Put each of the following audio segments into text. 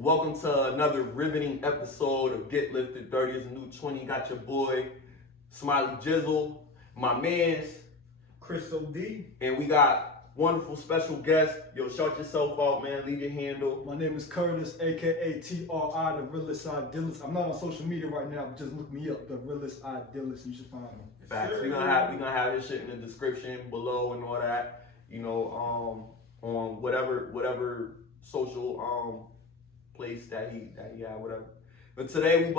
Welcome to another riveting episode of Get Lifted 30 is a New 20. Got your boy, Smiley Jizzle, my man's, crisxmasod. and we got wonderful special guest. Yo, shout yourself out, man. Leave your handle. My name is Curtis, aka TRI, the realest idealist. I'm not on social media right now, but just look me up, the realest idealist. You should find me. Facts. We gonna have this shit in the description below and all that. You know, on whatever social place that he had, whatever. But today we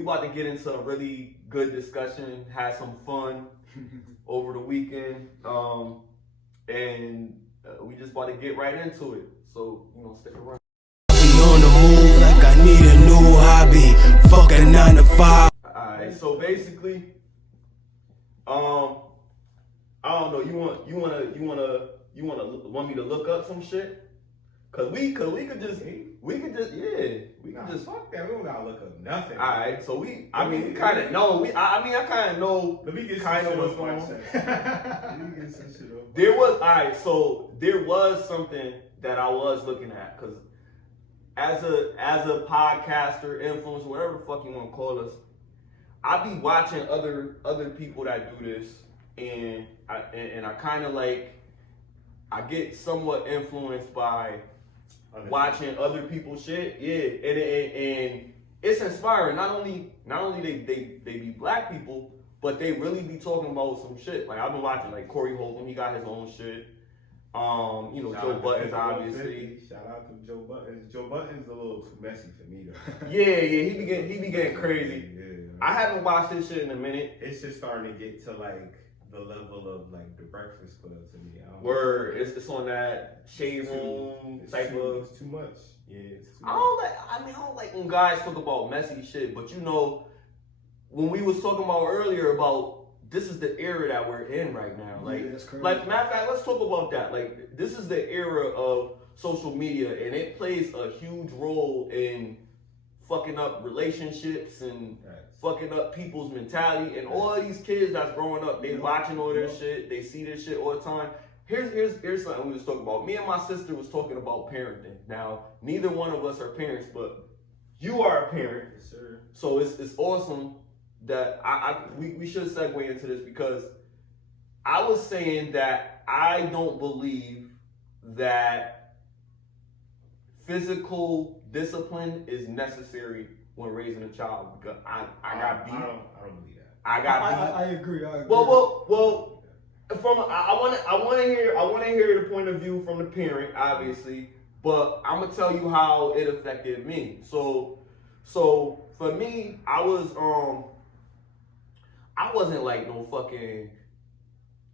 about to get into a really good discussion, have some fun over the weekend, and we just about to get right into it. So stick around. We on the move like I need a new hobby. Fuck a 9 to 5. Alright, so basically, I don't know. You want me to look up some shit? Cause we could just fuck that. We don't gotta look up nothing. All right, so we kind of know. I kind of know. Let me get kind of what's going going on. Let me get some shit up. There was something that I was looking at, cause as a podcaster, influencer, whatever the fuck you want to call us, I be watching other people that do this, and I kind of like, I get somewhat influenced by watching other people's shit, and it's inspiring. Not only they be black people, but they really be talking about some shit. Like I've been watching like Corey Holcomb, he got his own shit. Joe Buttons, obviously. Shout out to Joe Buttons. Joe Buttons a little too messy for me though. Yeah, he be getting crazy. Yeah. I haven't watched this shit in a minute. It's just starting to get to like the level of like the Breakfast Club to me. Where it's on that shade room type of. It's too much. Yeah, it's too much. I don't like when guys talk about messy shit, but when we was talking about earlier about this is the era that we're in right now. Like, that's crazy. Like matter of fact, let's talk about that. Like, this is the era of social media, and it plays a huge role in fucking up relationships and fucking up people's mentality. And all of these kids that's growing up, they watching all this shit, they see this shit all the time. Here's something we was talking about. Me and my sister was talking about parenting. Now, neither one of us are parents, but you are a parent. Yes, sir. So it's awesome that we should segue into this, because I was saying that I don't believe that physical discipline is necessary when raising a child, because I got beat. I don't believe that. I got beat. I agree. Well. I want to hear the point of view from the parent, obviously, but I'm gonna tell you how it affected me. So for me, I wasn't like no fucking.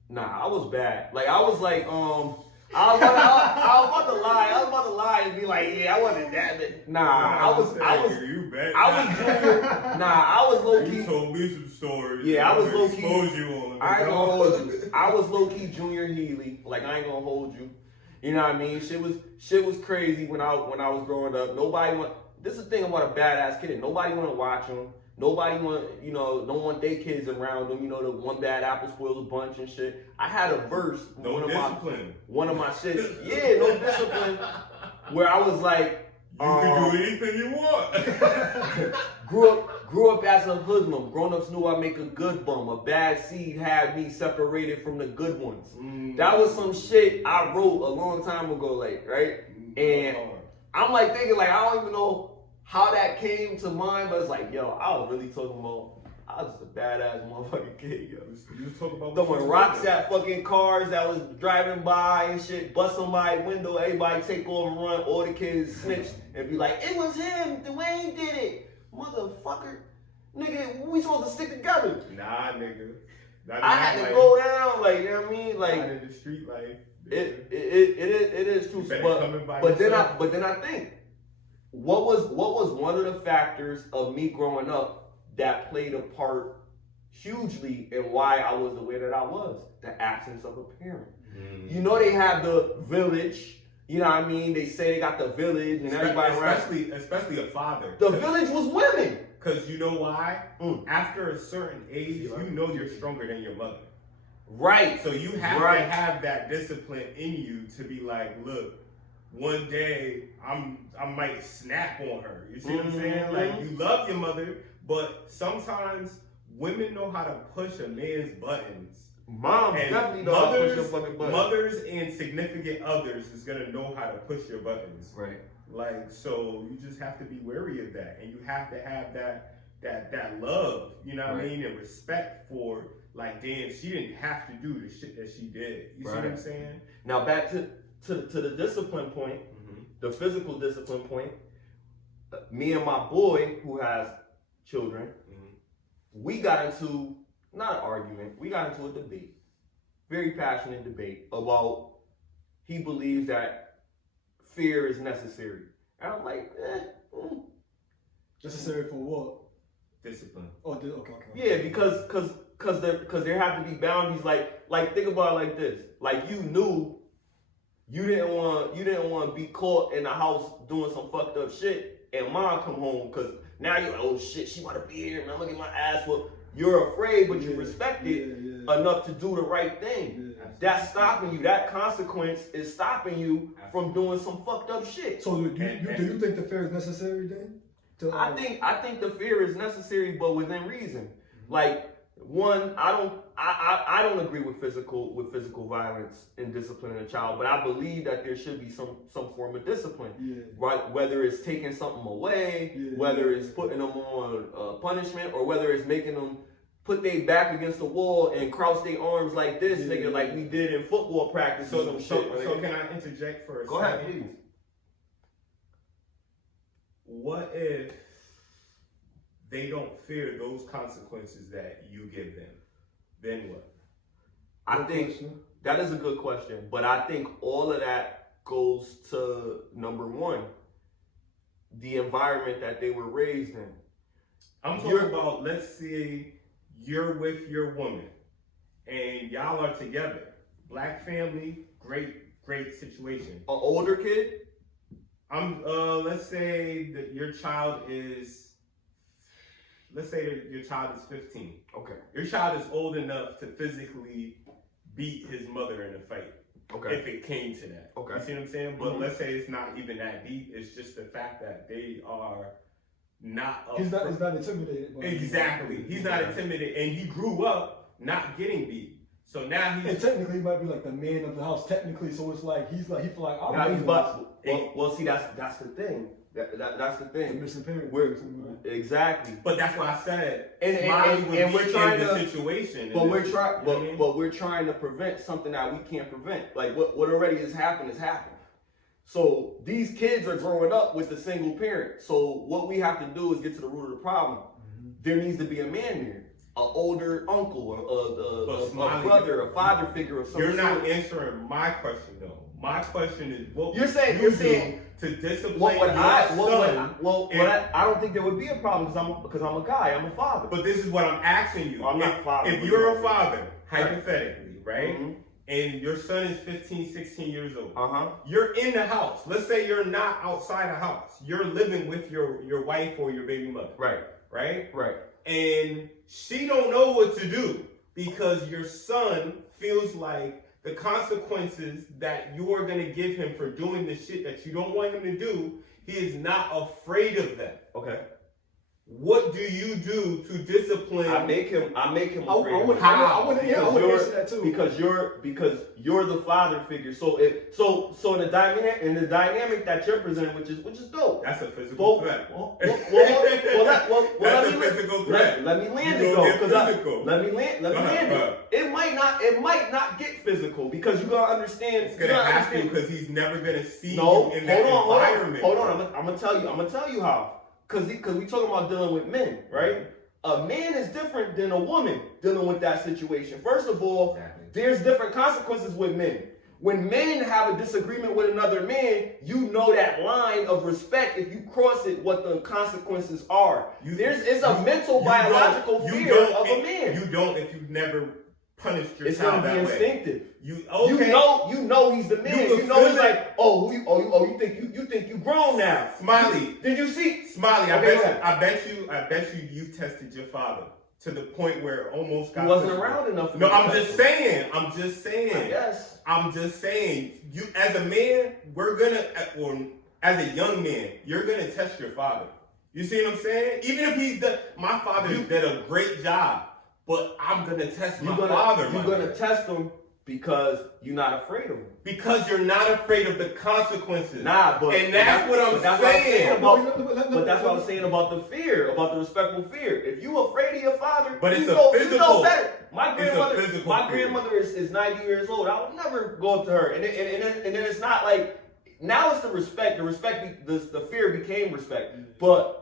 Nah, I was bad. Like I was like I was about to lie and be like, yeah, I wasn't that bad. Nah, I was You bet. I was junior. Nah, I was low key. You told me some stories. Yeah, I was low key. Expose you on. I ain't gonna hold you. I was low key Junior Healy. Like I ain't gonna hold you. You know what I mean? Shit was crazy when I was growing up. This is the thing about a badass kid. Nobody want to watch them. Nobody don't want their kids around them. The one bad apple spoils a bunch and shit. I had a verse. No discipline. One of my shits. Yeah, no discipline. Where I was like, you can do anything you want. Grew up as a hoodlum. Grown-ups knew I make a good bum. A bad seed had me separated from the good ones. That was some shit I wrote a long time ago, like, right? And I'm like thinking, like, I don't even know how that came to mind, but it's like, yo, I was really talking about, I was just a badass motherfucking kid, yo. You was talking about throwing rocks at fucking cars that was driving by and shit, bust somebody's window, everybody take over and run, all the kids snitch and be like, it was him, Dwayne did it. Motherfucker. Nigga, we supposed to stick together. Nah, nigga. I had to go down, like, you know what I mean? Like, not in the street life. It is true. But then I think, what was one of the factors of me growing up that played a part hugely in why I was the way that I was? The absence of a parent. They have the village. You know what I mean? They say they got the village and everybody around. Especially a father. The village was women. Because you know why? After a certain age, you know you're stronger than your mother. Right. So you have to have that discipline in you to be like, look, one day I might snap on her. You see what I'm saying? Like, you love your mother, but sometimes women know how to push a man's buttons. Moms And definitely know how to push your fucking buttons. mothers and significant others is gonna know how to push your buttons. Right. Like, so you just have to be wary of that, and you have to have that love, you know what I mean, and respect for, like, damn, she didn't have to do the shit that she did. You see what I'm saying? Now back to the discipline point, the physical discipline point. Me and my boy, who has children, we got into not an argument. We got into a debate, very passionate debate about he believes that fear is necessary, and I'm like, Necessary for what? Discipline. Oh, okay. yeah, because there have to be boundaries. Like think about it like this. Like, you knew you didn't want to be caught in the house doing some fucked up shit, and mom come home because now you're like, oh shit, she want to be here, man, I'm gonna get my ass whooped. You're afraid, but you respect it enough to do the right thing. That's stopping you. That consequence is stopping you from doing some fucked up shit. So do you think the fear is necessary then? I think the fear is necessary, but within reason. Like, one, I don't agree with physical violence in disciplining a child, but I believe that there should be some form of discipline, right? Whether it's taking something away, whether it's putting them on punishment, or whether it's making them put their back against the wall and cross their arms like this, nigga, like we did in football practice or some shit. So can I interject for a second? Go ahead, please. What if they don't fear those consequences that you give them? Then what? I think that is a good question, but I think all of that goes to number one, the environment that they were raised in. I'm talking about, let's say you're with your woman and y'all are together. Black family, great situation. An older kid? Let's say that your child is 15. Okay. Your child is old enough to physically beat his mother in a fight. Okay. If it came to that. Okay. You see what I'm saying? But let's say it's not even that deep. It's just the fact that they are not. He's not intimidated. Exactly. He's not intimidated, and he grew up not getting beat. So now and technically he might be like the man of the house. Technically, so it's like he feel like I'm now he's well, see, that's the thing. That's the thing. Missing parent. Exactly. But that's what I said. And we're trying to situation. But we're trying to prevent something that we can't prevent. Like what already has happened has happened. So these kids are growing up with a single parent. So what we have to do is get to the root of the problem. There needs to be a man there. An older uncle, a brother, a father figure of some sort. You're not answering my question though. My question is, what you're saying to discipline your son? I don't think there would be a problem because I'm a guy. I'm a father. But this is what I'm asking you. I'm not father. If you're a father, hypothetically, right? And your son is 15, 16 years old. You're in the house. Let's say you're not outside the house. You're living with your wife or your baby mother. Right? And she don't know what to do because your son feels like the consequences that you are going to give him for doing the shit that you don't want him to do, he is not afraid of that. Okay. What do you do to discipline? I make him afraid. I want to answer that too. Because you're the father figure. So in the dynamic that you're presenting, which is dope. That's a physical threat. That's a physical threat. Let me land it though. Let me land it. It might not get physical because you gotta understand. It's gonna have to because he's never gonna see you in that environment. Hold on. I'm gonna tell you how. Because we talking about dealing with men, right? A man is different than a woman dealing with that situation. First of all, there's different consequences with men. When men have a disagreement with another man, you know that line of respect. If you cross it, what the consequences are. It's a mental, biological fear of a man. You don't if you've never punished your it's child gonna be that instinctive. Way. You know he's the man. You know he's like, you think you grown now. Smiley. Did you see? Smiley, I bet you tested your father to the point where it almost got. He wasn't around enough. No, I'm just saying. Yes. I'm just saying, you as a man, or as a young man, you're gonna test your father. You see what I'm saying? Even if my father did a great job, but I'm gonna test my father. You're gonna test him because you're not afraid of him. Because you're not afraid of the consequences. Nah, but that's what I'm saying. But that's what I was saying about the fear, about the respectful fear. If you afraid of your father, but it's you know better. My grandmother grandmother is 90 years old. I would never go up to her, and then it's not like now it's the respect. The fear became respect, but.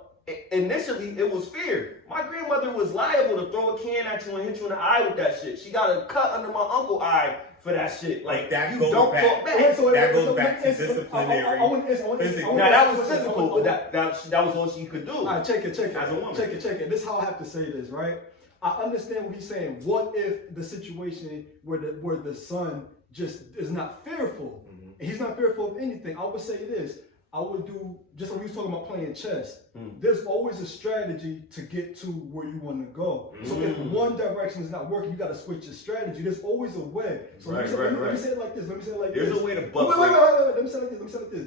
Initially, it was fear. My grandmother was liable to throw a can at you and hit you in the eye with that shit. She got a cut under my uncle eye for that shit. Like that, you don't talk back. That goes back to disciplinary. Now that was physical, but that was all she could do. All right, check it. As a woman, check it. This is how I have to say this, right? I understand what he's saying. What if the situation where the son just is not fearful? And he's not fearful of anything. I would say this. I would do, just like we was talking about playing chess, there's always a strategy to get to where you want to go. So if one direction is not working, you got to switch your strategy. There's always a way. So let me say it like this. There's a way to buck. Wait. Let me say it like this.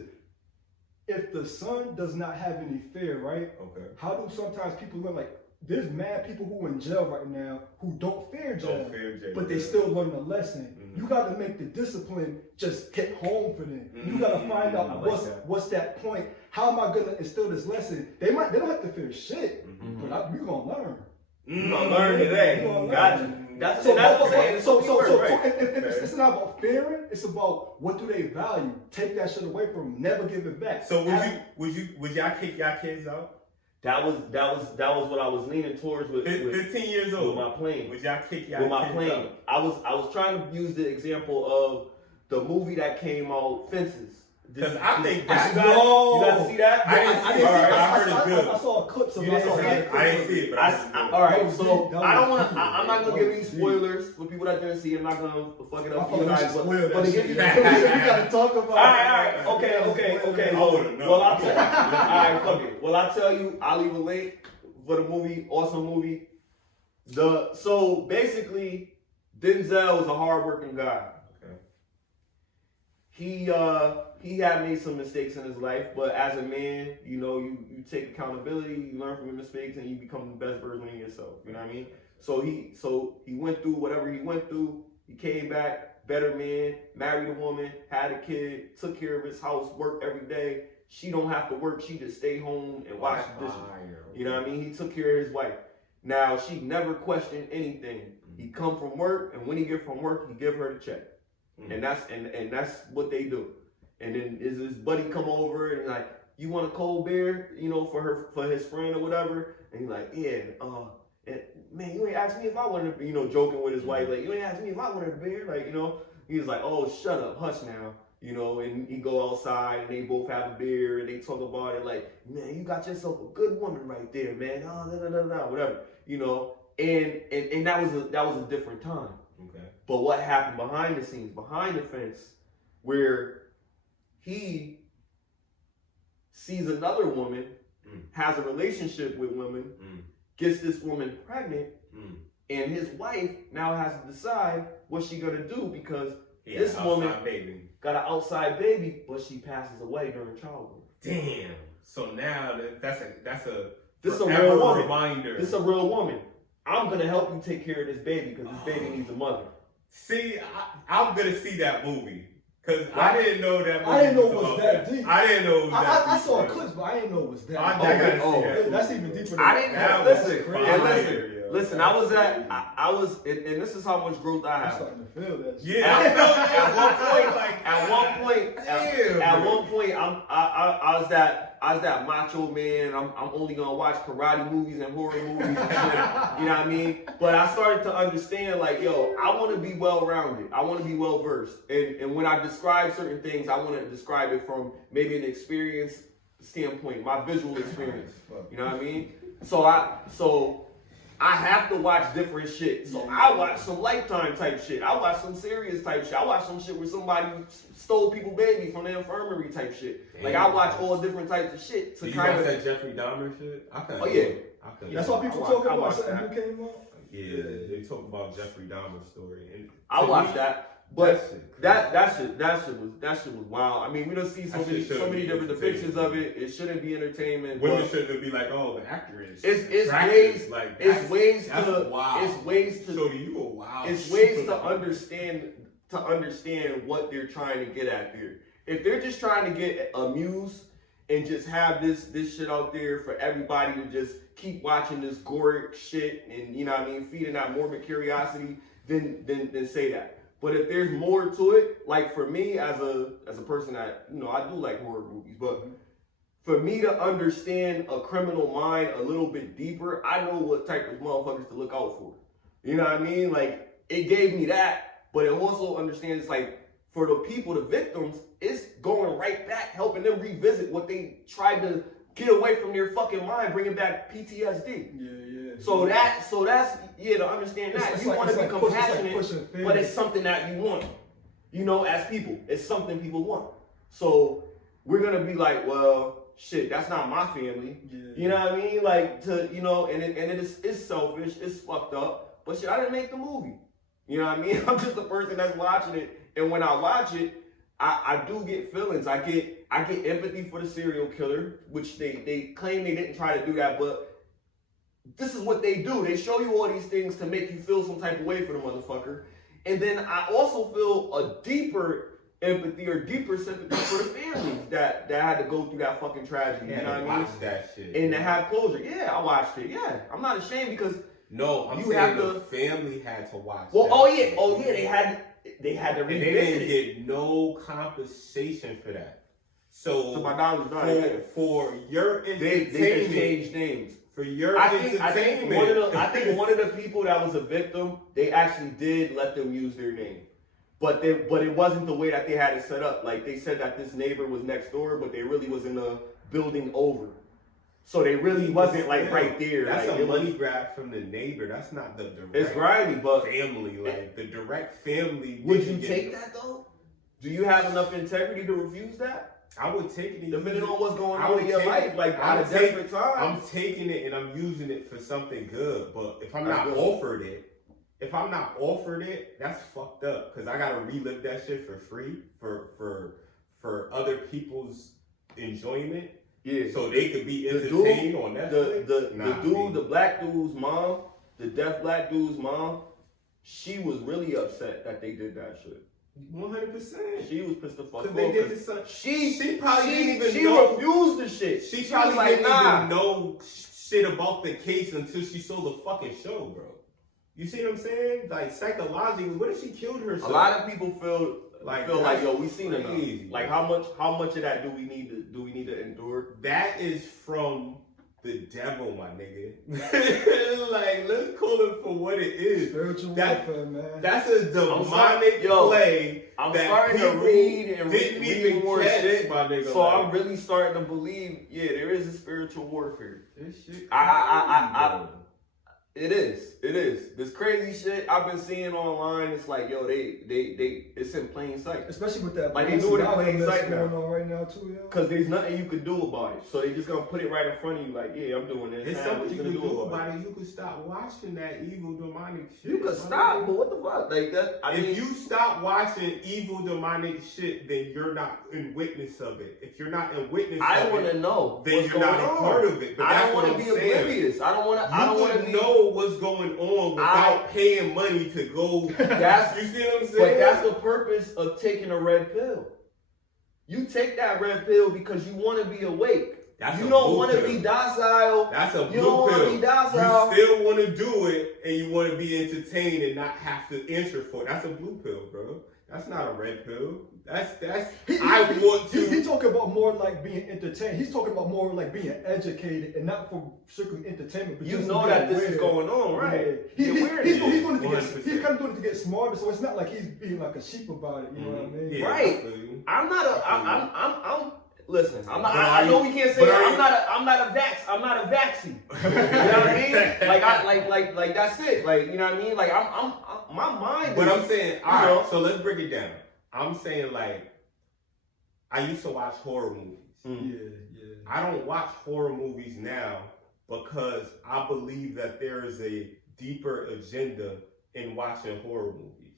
If the son does not have any fear, right? Okay. How do sometimes people learn, like, there's mad people who are in jail right now who don't fear jail, but they still learn the lesson. You got to make the discipline just hit home for them. You got to find out what's that point. How am I gonna instill this lesson? They don't have to fear shit, but we gonna learn. You gonna learn today. Got you. That's what I'm saying. It's not about fearing. It's about what do they value. Take that shit away from them. Never give it back. So would y'all kick y'all kids out? That was what I was leaning towards with 15 years old. With my plane. Would y'all kick y'all with my kids plane. out? I was trying to use the example of the movie that came out, Fences. Because I think that's you got to see that? I didn't see it. I heard it's good. I saw clips of it. I didn't see it, but all right, so I don't want to. I'm not gonna give any spoilers for people that didn't see it. I'm not gonna fuck it up for you guys. But to give you, we gotta talk about. All right, okay. Well, I'll tell you. All right, fuck it. Well, I'll tell you. I'll leave a link for the movie. Awesome movie. So basically, Denzel is a hardworking guy. He had made some mistakes in his life, but as a man, you know, you take accountability, you learn from your mistakes, and you become the best version of yourself. You know what I mean? So he went through whatever he went through. He came back, better man, married a woman, had a kid, took care of his house, worked every day. She don't have to work. She just stay home and wash the dishes. You know what I mean? He took care of his wife. Now, she never questioned anything. He come from work, and when he get from work, he give her the check. And that's what they do. And then is his buddy come over and like, you want a cold beer, you know, for his friend or whatever? And he's like, yeah, and, man, you ain't asked me if I wanted to, you know, joking with his wife, like, you ain't asked me if I wanted a beer, like, you know. He was like, oh, shut up, hush now, you know. And he go outside and they both have a beer and they talk about it like, man, you got yourself a good woman right there, man. Whatever, you know. And that was a different time. Okay. But what happened behind the scenes, behind the fence, where he sees another woman, has a relationship with women, gets this woman pregnant, and his wife now has to decide what she gonna do because this woman got an outside baby, but she passes away during childbirth. Damn. So now that's a real woman. Reminder. This is a real woman. I'm gonna help you take care of this baby because this baby needs a mother. See, I'm gonna see that movie because I didn't know that movie. I didn't know it was that deep. I didn't know it was that deep. I saw clips, but I didn't know it was that. That's even deeper than I didn't that. Listen, I was, and this is how much growth I have. I'm starting to feel that. Yeah, at one point, I was that macho man. I'm only gonna watch karate movies and horror movies. You know what I mean? But I started to understand, like, yo, I want to be well-rounded. I want to be well-versed. And when I describe certain things, I want to describe it from maybe an experience standpoint, my visual experience. You know what I mean? So I have to watch different shit. So I watch some Lifetime type shit. I watch some serious type shit. I watch some shit where somebody stole people's baby from the infirmary type shit. Damn. Like I watch all different types of shit. To kind of that Jeffrey Dahmer shit? That's why people talk about something who came out. Yeah, they talk about Jeffrey Dahmer's story. And I watched that. But that shit was wild. I mean, we don't see so many different depictions of it. It shouldn't be entertainment. Women shouldn't be like, oh, the actor is. It's ways to understand what they're trying to get at there. If they're just trying to get amused and just have this shit out there for everybody to just keep watching this gore shit and, you know what I mean, feeding that morbid curiosity, then say that. But if there's more to it, like for me as a person that, you know, I do like horror movies, but for me to understand a criminal mind a little bit deeper, I know what type of motherfuckers to look out for. You know what I mean? Like, it gave me that, but it also understands, like, for the people, the victims, it's going right back, helping them revisit what they tried to get away from their fucking mind, bringing back PTSD. Yeah. So that's to understand that. You want to be compassionate, but it's something that you want. You know, as people, it's something people want. So we're gonna be like, well, shit, that's not my family. Yeah. You know what I mean? Like, it's selfish, it's fucked up. But shit, I didn't make the movie. You know what I mean? I'm just the person that's watching it, and when I watch it, I do get feelings. I get empathy for the serial killer, which they claim they didn't try to do that, but this is what they do. They show you all these things to make you feel some type of way for the motherfucker. And then I also feel a deeper empathy or deeper sympathy for the families that had to go through that fucking tragedy. Yeah, you know what I mean? Watch that shit. And to have closure. Yeah, I watched it. Yeah, I'm not ashamed because I'm saying the family had to watch. Well, they had to revisit and they didn't get no compensation for that. So my dollars for your entertainment, they changed names. For your entertainment, I think one of the people that was a victim, they actually did let them use their name, but it wasn't the way that they had it set up. Like, they said that this neighbor was next door, but they really was in the building over. So they really wasn't like right there. That's like, a money grab from the neighbor. That's not the direct. It's grimy, but family, like the direct family. Would you take that though? Do you have enough integrity to refuse that? I would take it. Depending on what's going on in your life, like at a desperate time. I'm taking it and I'm using it for something good. But if I'm not offered it, that's fucked up. Because I gotta relive that shit for free for other people's enjoyment. Yeah, so they could be entertained on Netflix. The black dude's mom, the deaf black dude's mom, she was really upset that they did that shit. 100%. She was pissed the fuck off. They did this. She probably didn't even know. She refused the shit. She probably didn't even know shit about the case until she saw the fucking show, bro. You see what I'm saying? Like, psychologically, what if she killed herself? A lot of people feel like yo, we seen enough. Like, how much of that do we need to endure? That is from the devil, my nigga. Like, let's call it for what it is. Spiritual warfare, man. That's a demonic play. I'm starting to read more shit, my nigga. So I'm really starting to believe, there is a spiritual warfare. This shit. It is. This crazy shit I've been seeing online. It's like, yo, it's in plain sight. Especially with that, like, they do it in plain sight going on right now too, yo. Cause there's nothing you could do about it. So they just gonna put it right in front of you, like, yeah, I'm doing this. There's something you can do about it. You could stop watching that evil demonic shit. You could stop, but what the fuck? Like that. If you stop watching evil demonic shit, then you're not in witness of it. If you're not in witness of it, I want to know. Then you're not a part of it. But I don't want to be oblivious. I don't want to know what's going on without paying money to go. You see what I'm saying? But that's the purpose of taking a red pill. You take that red pill because you want to be awake. You don't want to be docile. That's a blue pill. You don't want to be docile. You still want to do it, and you want to be entertained and not have to answer for it. That's a blue pill, bro. That's not a red pill. He's talking about more like being entertained. He's talking about more like being educated and not for strictly entertainment. But you know that this is going on, right? Yeah. He's kind of doing it to get smarter, so it's not like he's being like a sheep about it. You know what I mean? Yeah, right. I'm listen. I'm not. I know we can't say I'm not a vaxxie. You know what I mean? Like that's it. Like, you know what I mean? Like I'm my mind. But I'm saying, all right. So let's break it down. I'm saying, like, I used to watch horror movies. Yeah. I don't watch horror movies now because I believe that there is a deeper agenda in watching horror movies.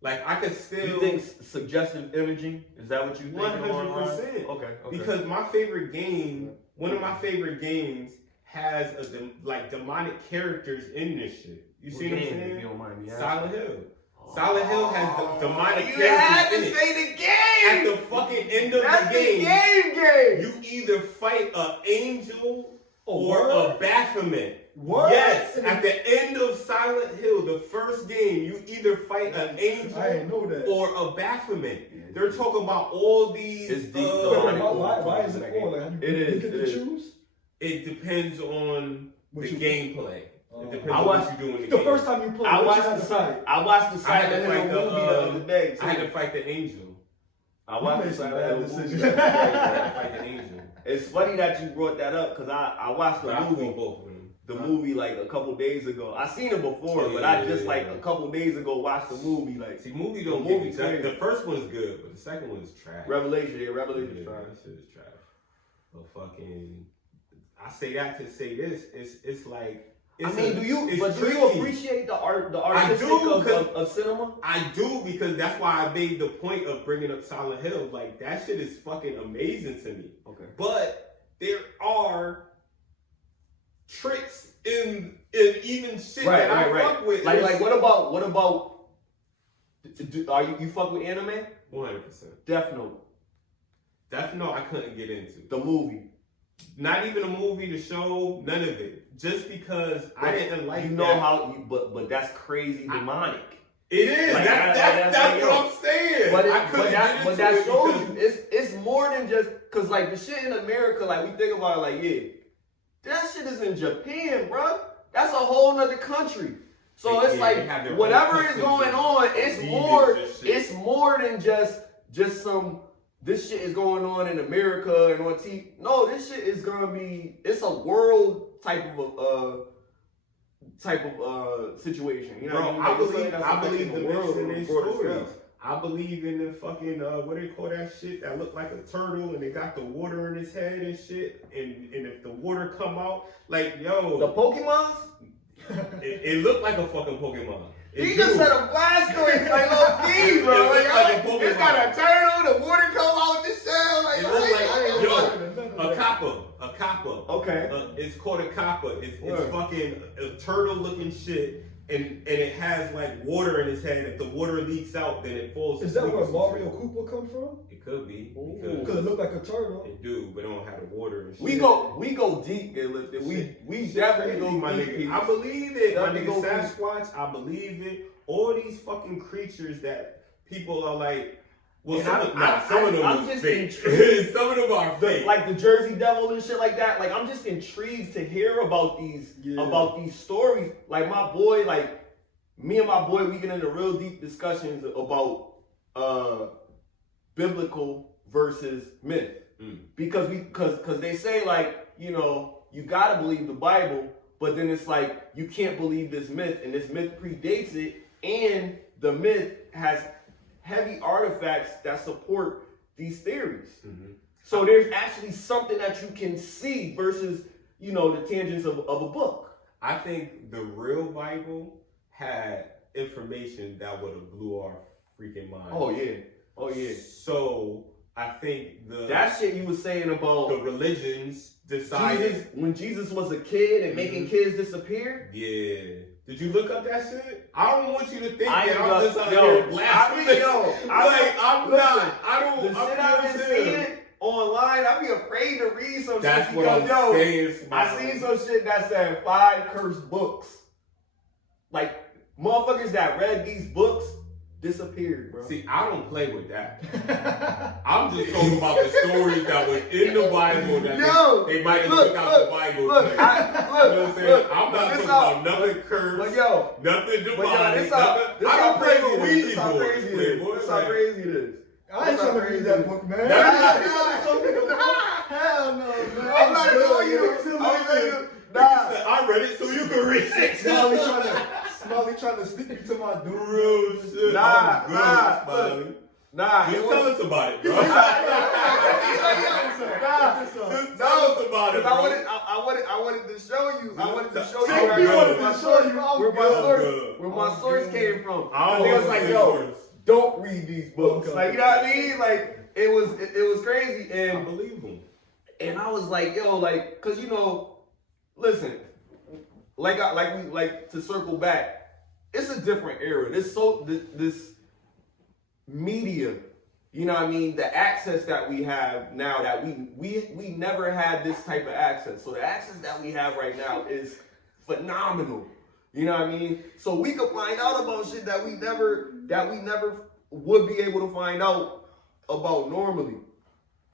Like I could still. You think suggestive imaging? Is that what you think? 100%. Okay. Because my favorite game, one of my favorite games, has like demonic characters in this shit. You see what I'm saying? If you don't mind me asking. Silent Hill. Silent Hill has demonic characters. You had to in it. say the game. At the fucking end of That's the game, game. you either fight an angel or what? a Baphomet. What? Yes, at the end of Silent Hill, the first game, you either fight an angel I didn't know that. or a Baphomet. They're talking about all these. It's deep, Why is it all? Like, It is. You get to choose? It depends on the gameplay. It depends I on watched- what you do in the The game. first time you played, I what you watched had the to fight? I watched the I had to Silent fight Hill the movie the other day. I had to fight the angel. I watched You the made some Silent bad Hill movie. decisions. I had to fight the angel. It's funny that you brought that up because I watched the But I movie. fought both of them. The movie like a couple days ago. I seen it before, but I just like a couple days ago watched the movie. Like, See, movie don't The get movie me. crazy. The first one's good, but the second one is trash. Revelation Yeah, trash. that shit is trash. But fucking, I say that to say this. It's like. I mean, do you tricky. appreciate the artistic of cinema? I do, because that's why I made the point of bringing up Silent Hill. Like, that shit is fucking amazing to me. Okay. But there are tricks in even shit that I fuck with. Like what about? Are you fuck with anime? 100%. Death Note. Death Note, I couldn't get into. The movie. Not even a movie, the show, none of it. Just because I didn't like you know that. how you but that's crazy demonic. It is. Like, that's what I'm saying. But that shows because you it's more than just because like the shit in America, like we think about it like, yeah, that shit is in Japan, bro. That's a whole nother country. So it's like whatever is going on, it's more than just some this shit is going on in America and on TV. No, this shit is gonna be it's a world type of situation. You know, bro, what I believe the world mix in their broader stories. scale. I believe in the fucking what do they call that shit that look like a turtle and they got the water in his head and shit, and if the water come out, like yo, The Pokemons? it looked like a fucking Pokemon. He just said a Blastoise like low key, bro. It Like, looked like a Pokemon. it's got a turtle, the water come out the shell. Like, It looked like a kappa. Okay. It's called a kappa. It's fucking a turtle looking shit, and it has like water in its head. If the water leaks out, then it falls. Is that where Mario Koopa come from? It could be. Because it looked like a turtle. It do, but it don't have the water and shit. We go deep, Lifted. We definitely go my deep. nigga. I believe it, my Definitely nigga. go deep. Sasquatch, I believe it. All these fucking creatures that people are like, well, some of them I'm are just fake. intrigued. Some of them are fake. Like the Jersey Devil and shit like that. Like I'm just intrigued to hear about these stories. Like my boy, like me and my boy, we get into real deep discussions about biblical versus myth. Because they say like, you know, you gotta believe the Bible, but then it's like you can't believe this myth, and this myth predates it, and the myth has heavy artifacts that support these theories. So there's actually something that you can see versus, you know, the tangents of a book. I think the real Bible had information that would have blew our freaking minds. Oh yeah. So I think that shit you was saying about the religions decided when Jesus was a kid and making kids disappear. Yeah. Did you look up that shit? I don't want you to think that ain't I'm just out here The shit I've been seeing online, I be afraid to read some That's shit what because I'm saying, I seen some shit that said 5 cursed books. Like motherfuckers that read these books disappeared, bro. See, I don't play with that. I'm just talking about the stories that was in the Bible that they might have took out the Bible. You know what I'm saying? I'm not talking about nothing cursed, nothing demonic, nothing. I don't play with Ouija boards. That's how crazy it is. I ain't trying to read that book, man. Hell no, man. I'm not going you. I read it so you can read it. Smiley trying to sneak me to my door. Real shit. Nah. Just tell us about it, bro. Just tell us about it, bro. I wanted to show you. I wanted to show you where my source came from. I They was like, yo, don't read these books. Like, you know what I mean? Like, it was crazy. And I believe him. And I was like, yo, like, cause you know, listen, like to circle back, it's a different era. This media, you know what I mean? The access that we have now, that we never had this type of access. So the access that we have right now is phenomenal. You know what I mean? So we could find out about shit that we never would be able to find out about normally.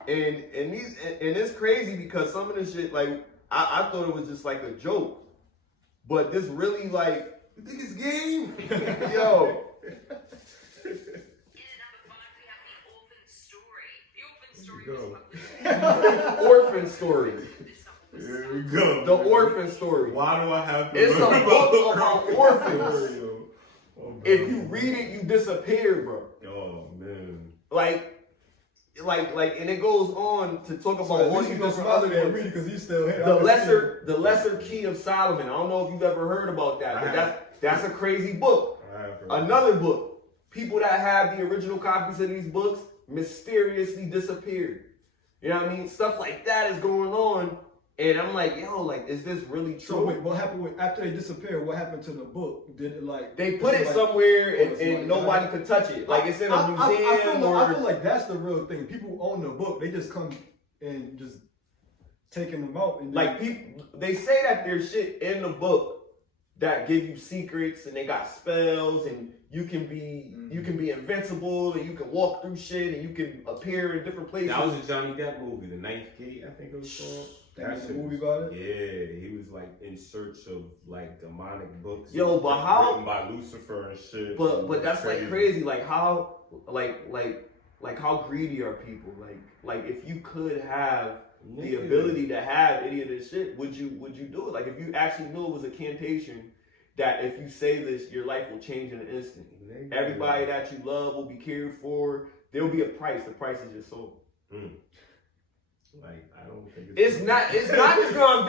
And it's crazy because some of this shit, like, I thought it was just like a joke. But this really, like, you think it's game? Yo. Orphan story. Here we go. The orphan story. Why do I have to? It's a book about orphans. If you read it, you disappear, bro. Oh man. Like, and it goes on to talk about all these different other read because he's still here. The lesser key of Solomon. I don't know if you've ever heard about that, but that's a crazy book. Another book. People that have the original copies of these books mysteriously disappeared. You know what I mean? Stuff like that is going on. And I'm like, yo, like, is this really true? So wait, what happened after they disappeared? What happened to the book? Did it like they put it somewhere and nobody could touch it? Like it's in a museum. I feel like that's the real thing. People who own the book, they just come and just taking them out. And like people, they say that there's shit in the book that give you secrets and they got spells and you can be invincible and you can walk through shit and you can appear in different places. That was a Johnny Depp movie, The Ninth Gate, I think it was called. That's a movie about it? Yeah, he was like in search of like demonic books. Yo, but how written by Lucifer and shit. But that's crazy. Like crazy. Like how like how greedy are people? Like if you could have the ability to have any of this shit, would you do it? Like if you actually knew it was a cantation that if you say this, your life will change in an instant. Everybody that you love will be cared for. There'll be a price. The price is your soul. Like I don't think it's not just gonna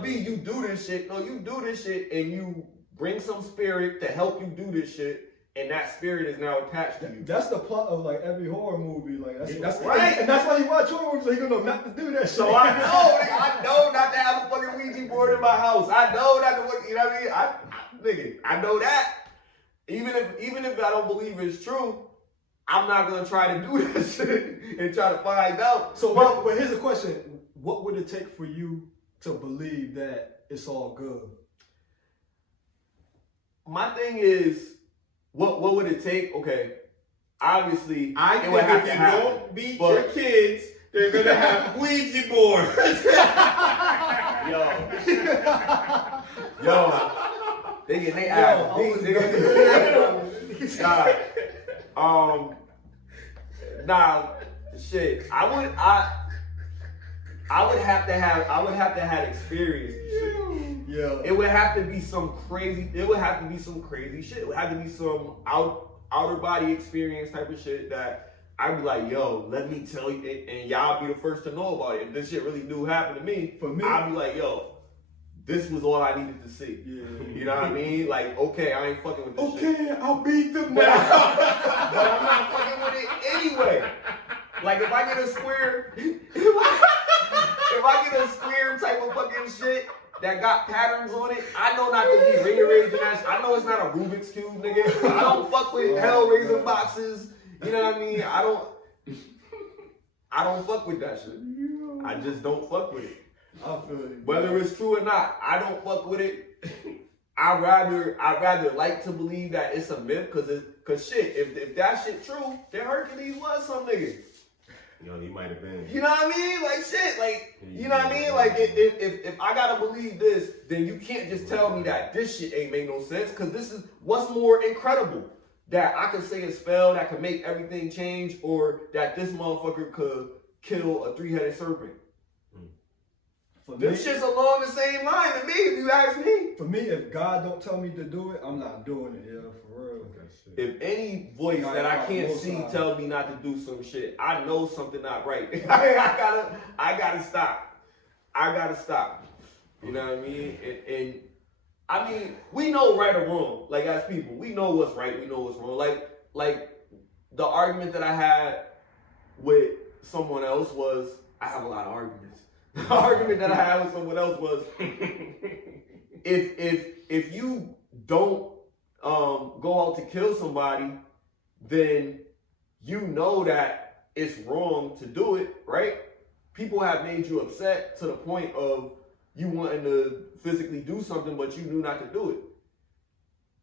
be you do this shit. No, you do this shit and you bring some spirit to help you do this shit, and that spirit is now attached to you. That's the plot of like every horror movie. Like that's right, and that's why you watch horror movies. So you know not to do that shit. So I know not to have a fucking Ouija board in my house. I know not to, you know what I mean? I know that. Even if I don't believe it's true, I'm not gonna try to do that shit and try to find out. So, but here's a question: what would it take for you to believe that it's all good? My thing is, what would it take? Okay, obviously, I think if you don't beat your kids, they're gonna have Ouija boards. Yo, they get they ass beat. Nah, shit. I would have to have experience. Yeah. It would have to be some crazy. It would have to be some crazy shit. It would have to be some outer body experience type of shit that I'd be like, yo, let me tell you, and y'all be the first to know about it. If this shit really do happen to me, I'd be like, yo, this was all I needed to see. Yeah. You know what I mean? Like, okay, I ain't fucking with this shit. Okay, I'll beat them But now. I'm not fucking with it anyway. Like if I get a square, type of fucking shit that got patterns on it, I know not to be rearranging that shit. I know it's not a Rubik's Cube, nigga. I don't fuck with Hellraiser boxes. You know what I mean? I don't fuck with that shit. I just don't fuck with it. I feel it. Whether it's true or not, I don't fuck with it. I'd rather like to believe that it's a myth, cause shit, if that shit true, then Hercules was some nigga. Yo, he might have been. You know what I mean? Like shit, like you know what I mean? Like if I gotta believe this, then you can't just tell me that this shit ain't make no sense, cause this is what's more incredible. That I could say a spell that could make everything change, or that this motherfucker could kill a 3-headed serpent. This shit's along the same line to me, if you ask me. For me, if God don't tell me to do it, I'm not doing it, yeah, for real. If any voice that I can't see tell me not to do some shit, I know something not right. I gotta stop. I gotta stop. You know what I mean? And I mean, we know right or wrong. Like as people, we know what's right, we know what's wrong. Like like the argument that I had with someone else was, I have a lot of arguments. The argument that I had with someone else was, if you don't go out to kill somebody, then you know that it's wrong to do it, right? People have made you upset to the point of you wanting to physically do something, but you knew not to do it.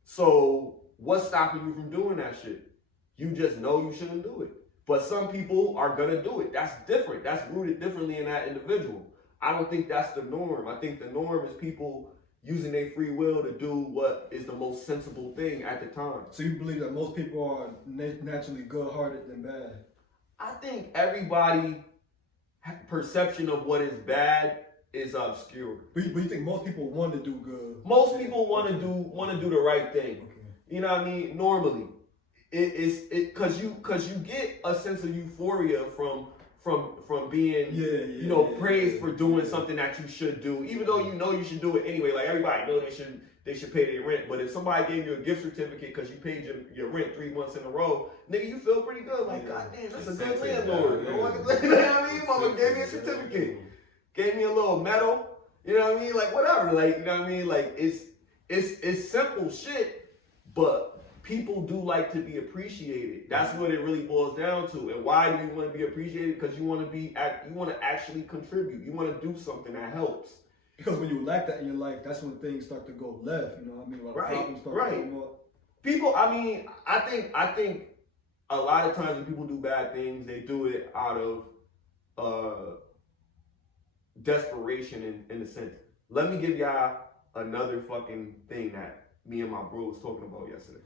So what's stopping you from doing that shit? You just know you shouldn't do it. But some people are gonna do it. That's different. That's rooted differently in that individual. I don't think that's the norm. I think the norm is people using their free will to do what is the most sensible thing at the time. So you believe that most people are naturally good-hearted than bad? I think everybody's perception of what is bad is obscure. But you think most people want to do good? Most people want to do the right thing. Okay. You know what I mean? Normally, because you get a sense of euphoria from being praised for doing something that you should do, even though you know you should do it anyway. Like everybody know they should pay their rent. But if somebody gave you a gift certificate because you paid your rent 3 months in a row, nigga, you feel pretty good. Like, God damn, that's a good landlord. You know what I mean? Mama gave me a certificate, gave me a little medal. You know what I mean? Like whatever. Like, you know what I mean? Like it's simple shit, but people do like to be appreciated. That's what it really boils down to. And why do you want to be appreciated? Because you want to actually contribute. You want to do something that helps. Because when you lack that in your life, that's when things start to go left. You know what I mean? Like problems start to come up. People, I mean, I think a lot of times when people do bad things, they do it out of desperation in a sense. Let me give y'all another fucking thing that me and my bro was talking about yesterday.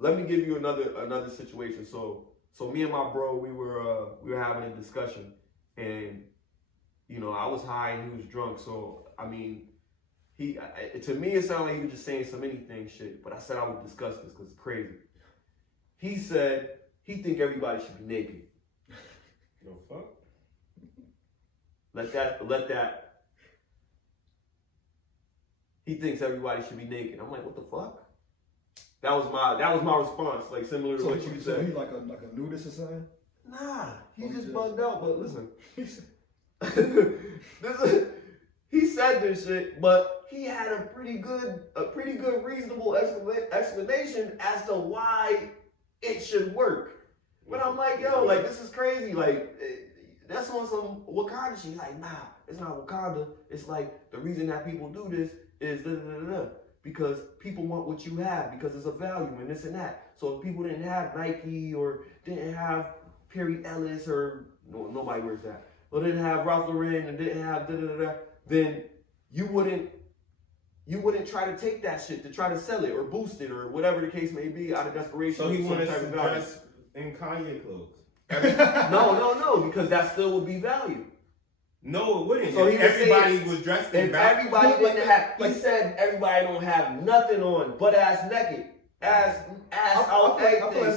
Let me give you another situation. So me and my bro, we were having a discussion, and you know, I was high and he was drunk. So I mean, to me it sounded like he was just saying some anything shit. But I said I would discuss this because it's crazy. He said he think everybody should be naked. No fuck. Let that. He thinks everybody should be naked. I'm like, what the fuck? That was my response, like similar to what you said. So he like a nudist or something? Nah, he just bugged out. But listen, he said this shit, but he had a pretty good, reasonable explanation as to why it should work. But I'm like, yo, like this is crazy. Like that's on some Wakanda shit. He's like, nah, it's not Wakanda. It's like the reason that people do this is because people want what you have because it's a value and this and that. So if people didn't have Nike or didn't have Perry Ellis or nobody wears that, or didn't have Ralph Lauren and didn't have then you wouldn't try to take that shit to try to sell it or boost it or whatever the case may be out of desperation. So he wanted to dress in Kanye clothes. No, because that still would be value. No, it wouldn't. So everybody was dressed in everybody wouldn't have. He said everybody don't have nothing on, butt ass naked, ass out, everything. I feel like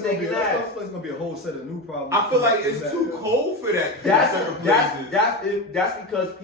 it's gonna be a whole set of new problems. I feel like it's too cold for that. That's because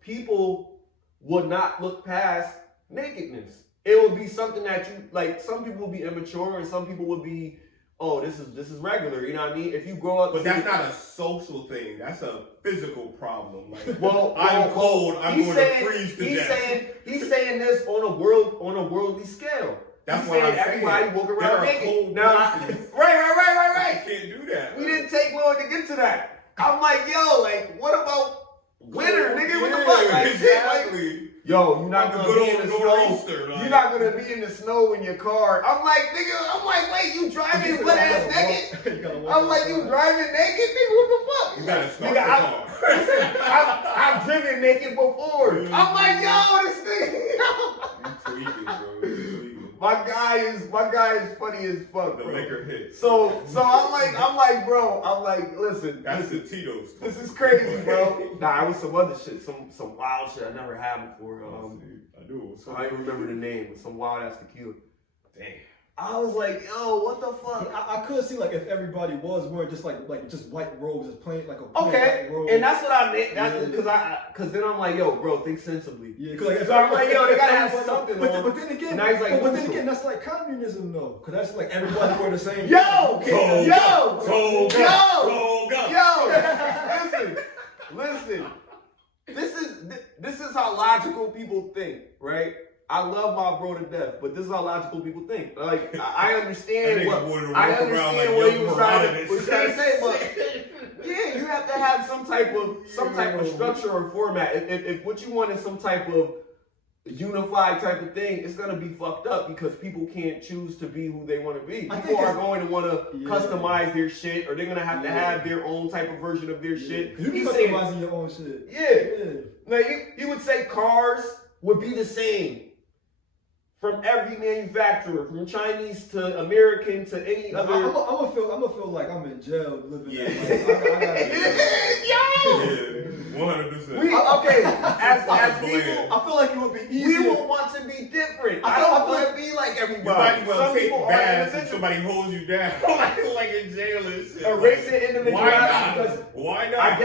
people would not look past nakedness. It would be something that you like. Some people would be immature, and some people would be, oh, this is regular. You know what I mean? If you grow up, but that's not a social thing. That's a physical problem. Like, I'm cold. I'm going to freeze to death. He's saying this on a worldly scale. That's why everybody walk around naked. Now, right. You can't do that. We didn't take long to get to that. I'm like, yo, like, what about winter, nigga? What the fuck? Like, exactly. Yo, you're not gonna be in the snow. You're not gonna be in the snow in your car. I'm like, nigga. Wait, you driving butt ass naked? I'm like, you driving naked, nigga? What the fuck? You gotta start the car. I've driven naked before. I'm like, yo, this nigga. You tweaking, bro. My guy is funny as fuck, bro. The liquor hit. So I'm like, bro. I'm like, listen. That's the Tito's. This is crazy, bro. Nah, it was some other shit, some wild shit I never had before. I do. So I don't even remember the name. But some wild ass tequila. Damn. I was like, yo, what the fuck? I could see like if everybody was wearing just just white robes, just plain like a plain Okay, white robe. and that's what I meant. Because then I'm like, yo, bro, think sensibly. Yeah, because like, so I'm like, yo, they gotta have something. But then again, that's like communism though, because that's like everybody wear the same. Listen. This is how logical people think, right? I love my bro to death, but this is how logical people think. Like I understand what he was trying to say, but yeah, you have to have some type of structure or format. If what you want is some type of unified type of thing, it's gonna be fucked up because people can't choose to be who they want to be. People are going to want to customize their shit, or they're gonna have to have their own type of version of their shit. You be customizing your own shit. Yeah. Like he would say cars would be the same from every manufacturer, from Chinese to American to any other. I'm gonna feel like I'm in jail living that life. 100%. As people, I feel like it would be easier. We will want to be different. I don't want to be like everybody. You might take baths and somebody holds you down like in jail and shit. Erasing individuality. Why not? I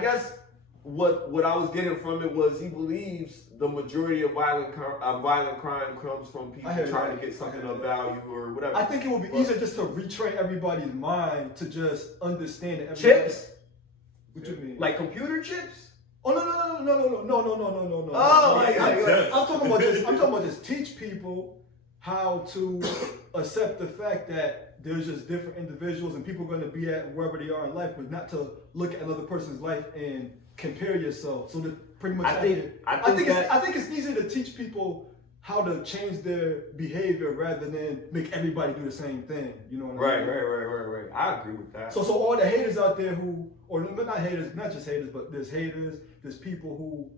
guess what I was getting from it was he believes the majority of violent crime comes from people trying to get something of value or whatever. I think it would be easier just to retrain everybody's mind to just understand that. Chips? What you mean? Like computer chips? Oh no. Oh, I'm talking about just teach people how to accept the fact that there's just different individuals and people are going to be at wherever they are in life, but not to look at another person's life and compare yourself. So that pretty much, I think it's easier to teach people how to change their behavior rather than make everybody do the same thing. You know what I mean? Right. I agree with that. So all the haters out there who, or not haters, not just haters, but there's people who,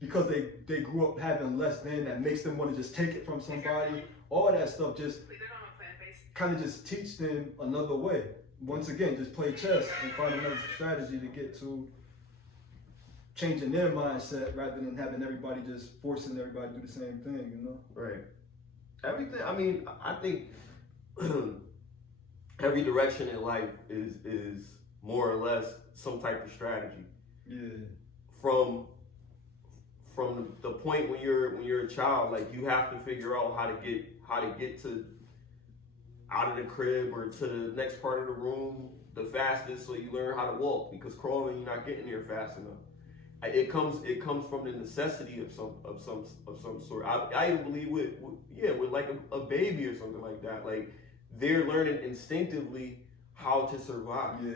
because they grew up having less than, that makes them want to just take it from somebody. All that stuff just kind of just teach them another way. Once again, just play chess and find another strategy to get to changing their mindset rather than having everybody just forcing everybody to do the same thing, you know? Right. Everything, I mean, I think every direction in life is more or less some type of strategy. Yeah. From the point when you're a child, like you have to figure out how to get to out of the crib or to the next part of the room the fastest, so you learn how to walk, because crawling you're not getting there fast enough. It comes from the necessity of some sort. I even believe with like a baby or something like that. Like they're learning instinctively how to survive. Yeah.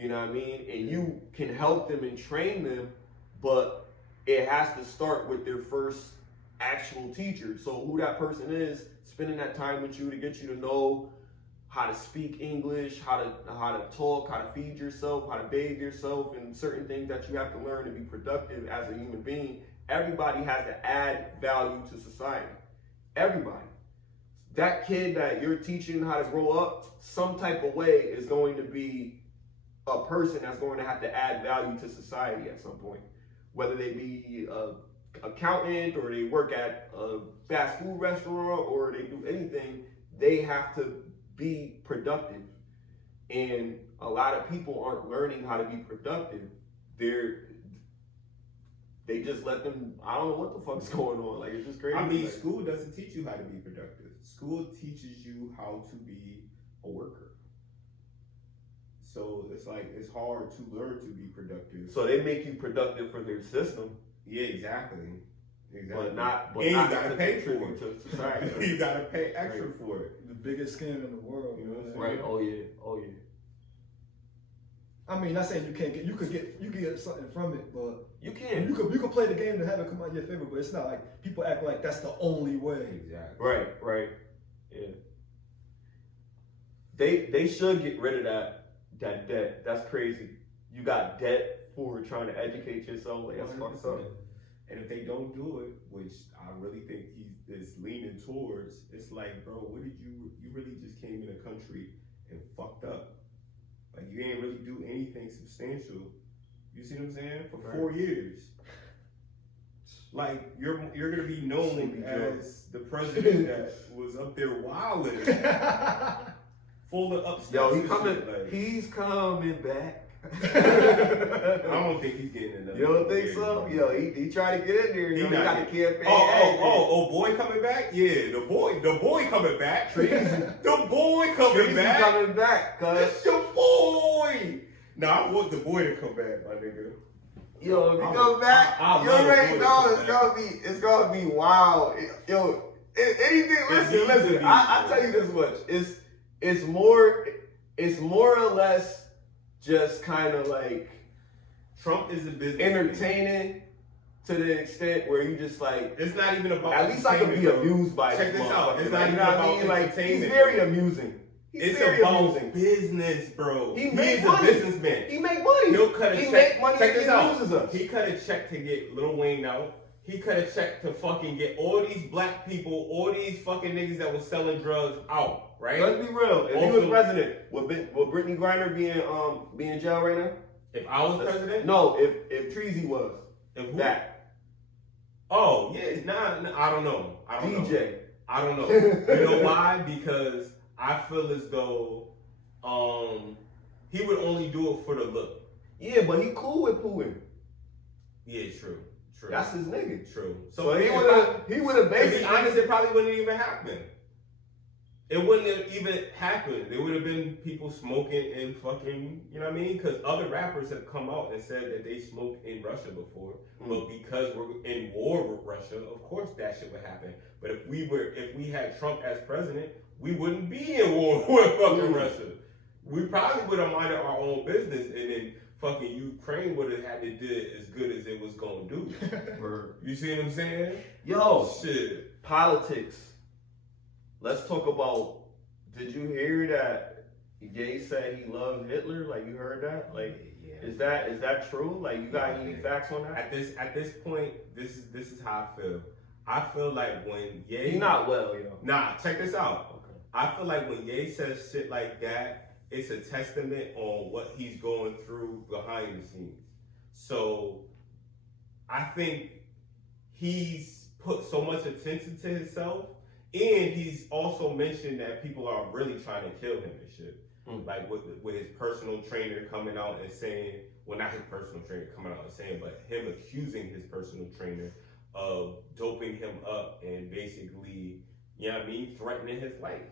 You know what I mean? And you can help them and train them, but it has to start with their first actual teacher. So who that person is, spending that time with you to get you to know how to speak English, how to talk, how to feed yourself, how to bathe yourself, and certain things that you have to learn to be productive as a human being. Everybody has to add value to society. Everybody. That kid that you're teaching how to grow up, some type of way is going to be a person that's going to have to add value to society at some point. Whether they be an accountant or they work at a fast food restaurant or they do anything, they have to be productive. And a lot of people aren't learning how to be productive. They just let them, I don't know what the fuck's going on. Like, it's just crazy. I mean, school doesn't teach you how to be productive. School teaches you how to be a worker. So it's like, it's hard to learn to be productive. So they make you productive for their system. Yeah, exactly. But not you gotta pay for it to society. You gotta pay extra for it. The biggest scam in the world. You know what I'm saying? Right. Oh yeah. I mean, not saying you could get something from it, but you can. You could play the game to have it come out in your favor, but it's not like people act like that's the only way. Exactly. Right. Yeah. They should get rid of that debt. That's crazy. You got debt for trying to educate yourself. Like, that's fucked up. And if they don't do it, which I really think he is leaning towards, it's like, bro, what did you really just came in the country and fucked up? Like, you ain't really do anything substantial. You see what I'm saying? For 4 years. like you're gonna be known as the president that was up there wilding, full of upsets. Yo, he's coming back. I don't think he's getting enough. You don't think so? Yo, he tried to get in there. He got the campaign. Oh, boy coming back? Yeah, the boy coming back. The boy coming back. Coming back, cuz. It's your boy. Nah, I want the boy to come back, my nigga. Yo, if he come back, you already know it's gonna be wild. Yo, anything. Listen. I tell you this much. It's more or less just kind of like Trump is a business entertaining to the extent where you just like it's not even about at least I can be amused by it. Check this out. It's not even about entertainment. like he's very amusing. It's about business, bro. He's a businessman. He make money. He'll cut a check. Check this out. He cut a check to get Lil Wayne out. He cut a check to fucking get all these black people, all these fucking niggas that was selling drugs out, right? Let's be real. If he was president, would Brittany Griner be in jail right now? If I was president? No, if Treasy was. If who? That. Oh, yeah. Nah, I don't know. DJ. I don't know. You know why? Because I feel as though he would only do it for the look. Yeah, but he cool with Putin. Yeah, true. That's his nigga. True. So he would have basically. To be honest, it probably wouldn't even happen. It wouldn't have even happened. There would have been people smoking and fucking, you know what I mean? Because other rappers have come out and said that they smoked in Russia before. But because we're in war with Russia, of course that shit would happen. But if we had Trump as president, we wouldn't be in war with fucking Russia. We probably would have minded our own business, and then fucking Ukraine would have had to do it as good as it was gonna do. You see what I'm saying? Yo, shit. Politics. Let's talk about. Did you hear that Ye said he loved Hitler? Like, you heard that? Like, yeah. Is that true? Like, you got any facts on that? At this point, this is how I feel. I feel like when Ye, he not well, yo. Nah, check this out. Okay. I feel like when Ye says shit like that, it's a testament on what he's going through behind the scenes. So I think he's put so much attention to himself, and he's also mentioned that people are really trying to kill him and shit. Like with his personal trainer coming out and saying, well, not his personal trainer coming out and saying, but him accusing his personal trainer of doping him up and basically, you know what I mean, threatening his life.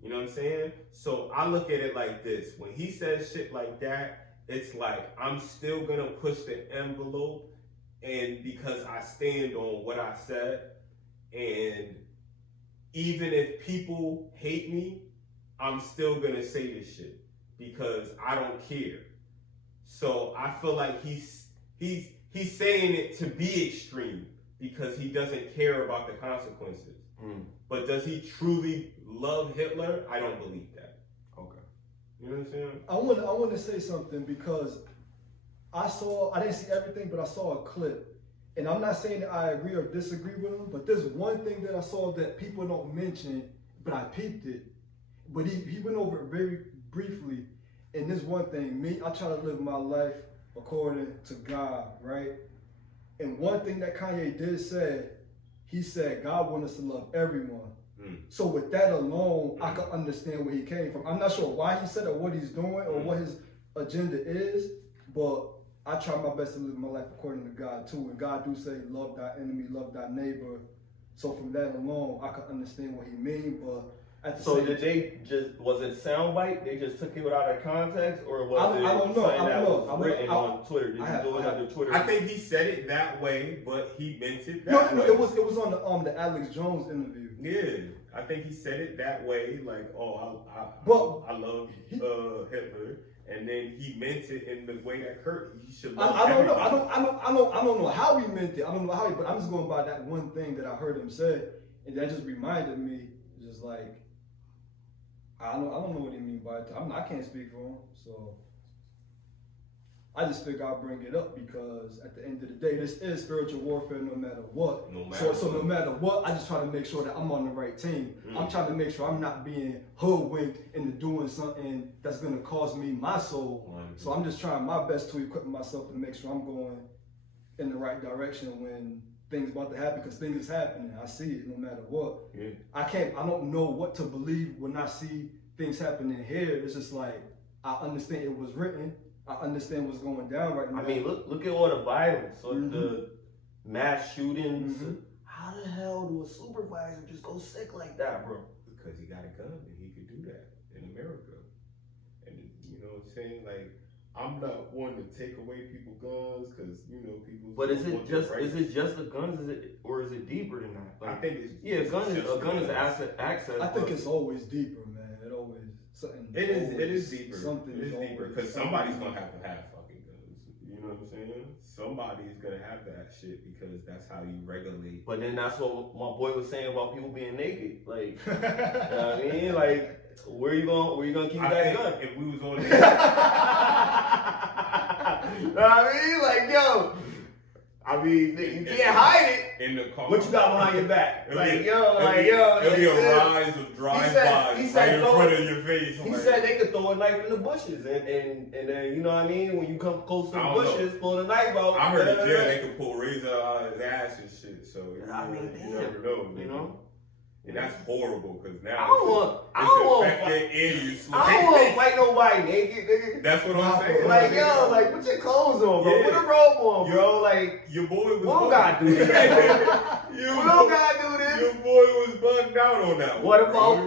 You know what I'm saying? So I look at it like this. When he says shit like that, it's like, I'm still gonna push the envelope, and because I stand on what I said, and even if people hate me, I'm still gonna say this shit because I don't care. So I feel like he's saying it to be extreme because he doesn't care about the consequences. But does he truly love Hitler? I don't believe that. Okay. You know what I'm saying? I want to say something because I didn't see everything, but I saw a clip. And I'm not saying that I agree or disagree with him, but there's one thing that I saw that people don't mention, but I peeped it. But he went over it very briefly. And this one thing, I try to live my life according to God, right? And one thing that Kanye did say, he said God wants us to love everyone. So with that alone, I can understand where he came from. I'm not sure why he said it or what he's doing or what his agenda is, but I try my best to live my life according to God too. And God do say, love thy enemy, love thy neighbor. So from that alone, I can understand what he means, but at the same time, was it soundbite? They just took it out of context, or was I don't know. Written on Twitter? Did you do it on your Twitter? I think he said it that way, but he meant it that way. No, it was on the Alex Jones interview. Yeah, I think he said it that way, like, oh, I love Hitler, and then he meant it in the way that he should love everybody. I don't know how he meant it. I don't know how but I'm just going by that one thing that I heard him say, and that just reminded me, just like, I don't know what he mean by it. I can't speak for him, so I just figure I'll bring it up because at the end of the day, this is spiritual warfare no matter what. So no matter what, I just try to make sure that I'm on the right team. I'm trying to make sure I'm not being hoodwinked into doing something that's going to cost me my soul. So I'm just trying my best to equip myself to make sure I'm going in the right direction when things about to happen because things is happening. I see it no matter what. Yeah. I don't know what to believe when I see things happening here. It's just like, I understand it was written. I understand what's going down right now. I mean, look at all the violence, the mass shootings. How the hell do a supervisor just go sick like that, bro? Because he got a gun and he could do that in America. And you know what I'm saying? Like, I'm not one to take away people's guns because people. But is it just the guns? Or is it deeper than that? Like, I think it's a gun is access. I think it's always deeper, man. It always something. It is deeper. Something is is deeper because somebody's gonna have to have fucking guns. You know what I'm saying? Somebody's gonna have that shit because that's how you regulate. But then that's what my boy was saying about people being naked. Like, you know what I mean? Like, where you gonna keep that gun? If we was on You know what I mean? Like, yo, you can't hide it. In the car. What you got behind your back? It'll be a rise of drive-bys right in front of your face. He said they could throw a knife in the bushes, and then, you know what I mean? When you come close to the bushes, pull the knife out. I heard in jail they could pull razor out of his ass and shit, so I mean, you never know, you know? And that's horrible because now I don't want to fight nobody naked, nigga. That's what I'm saying. Like, yo, like, put your clothes on, bro. Put a robe on, bro. Like, your boy was. We don't gotta do this. We don't gotta do this. Your boy was bugged out on that. What about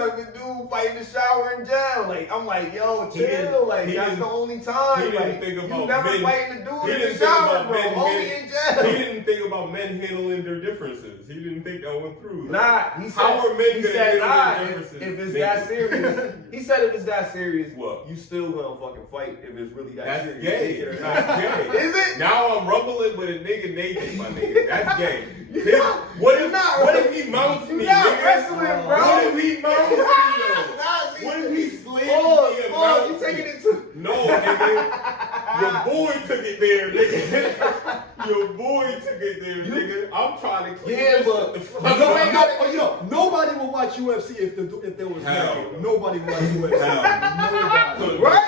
if a dude fight in the shower in jail? Like, I'm like, yo, chill. Like, that's the only time. He didn't think about you never men. fighting the dude in the shower, bro. Only in jail. He didn't think about men handling their differences. He didn't think that went through. Nah, he said, if it's that serious. He said if it's that serious, you still gonna fucking fight if it's really that serious. That's gay. Is it? Now I'm rumbling with a nigga naked, my nigga. That's gay. What if he mounts me? You're not wrestling, bro. What if he mounts me? What if he slams me and mounts you taking it to? No, nigga. Your boy took it there, nigga. Your boy took it there, nigga. I'm trying to clean this up the fuck. Nobody will watch UFC if there was naked. Nobody will watch UFC. Nobody. Right?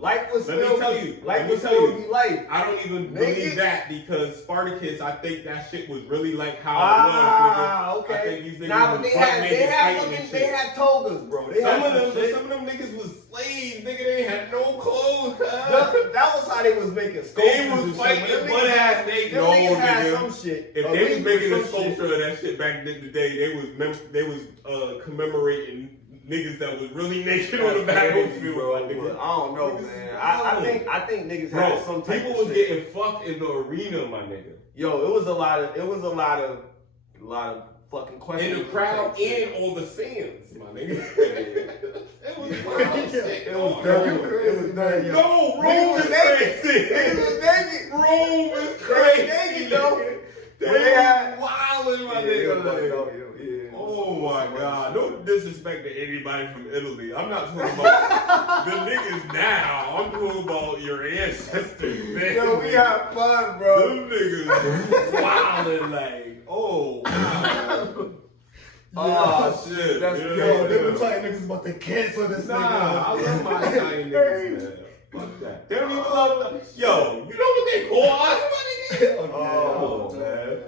Life was still be life. I don't even believe that because Spartacus, I think that shit was really like how it was, nigga. Okay. I think these niggas but they had togas, bro. Some of them niggas was slaves, nigga. They had no clothes. That was how they was making sculptures. They was fighting butt ass naked. No, nigga. Some shit. If they was making a sculpture of that shit back in the day, they was commemorating niggas that was really naked on the battlefield, bro. I don't know, man. I think niggas had some type people of was getting fucked in the arena, my nigga. Yo, it was a lot of fucking questions. In the crowd and on the stands, my nigga. It was wild shit. It was dirty. No, Rome is crazy. It was naked. Rome is crazy. Naked though. They was wildin', my nigga. Oh my God! No disrespect to anybody from Italy. I'm not talking about the niggas now. I'm talking about your ancestors, man. Yo, we have fun, bro. Them niggas wildin' like, oh wow. Oh shit! That's yo, they were Italian niggas about to cancel this nigga. I love my Italian niggas, man. Fuck that. They don't even love them. Yo, you know what they call us, my nigga? Oh man.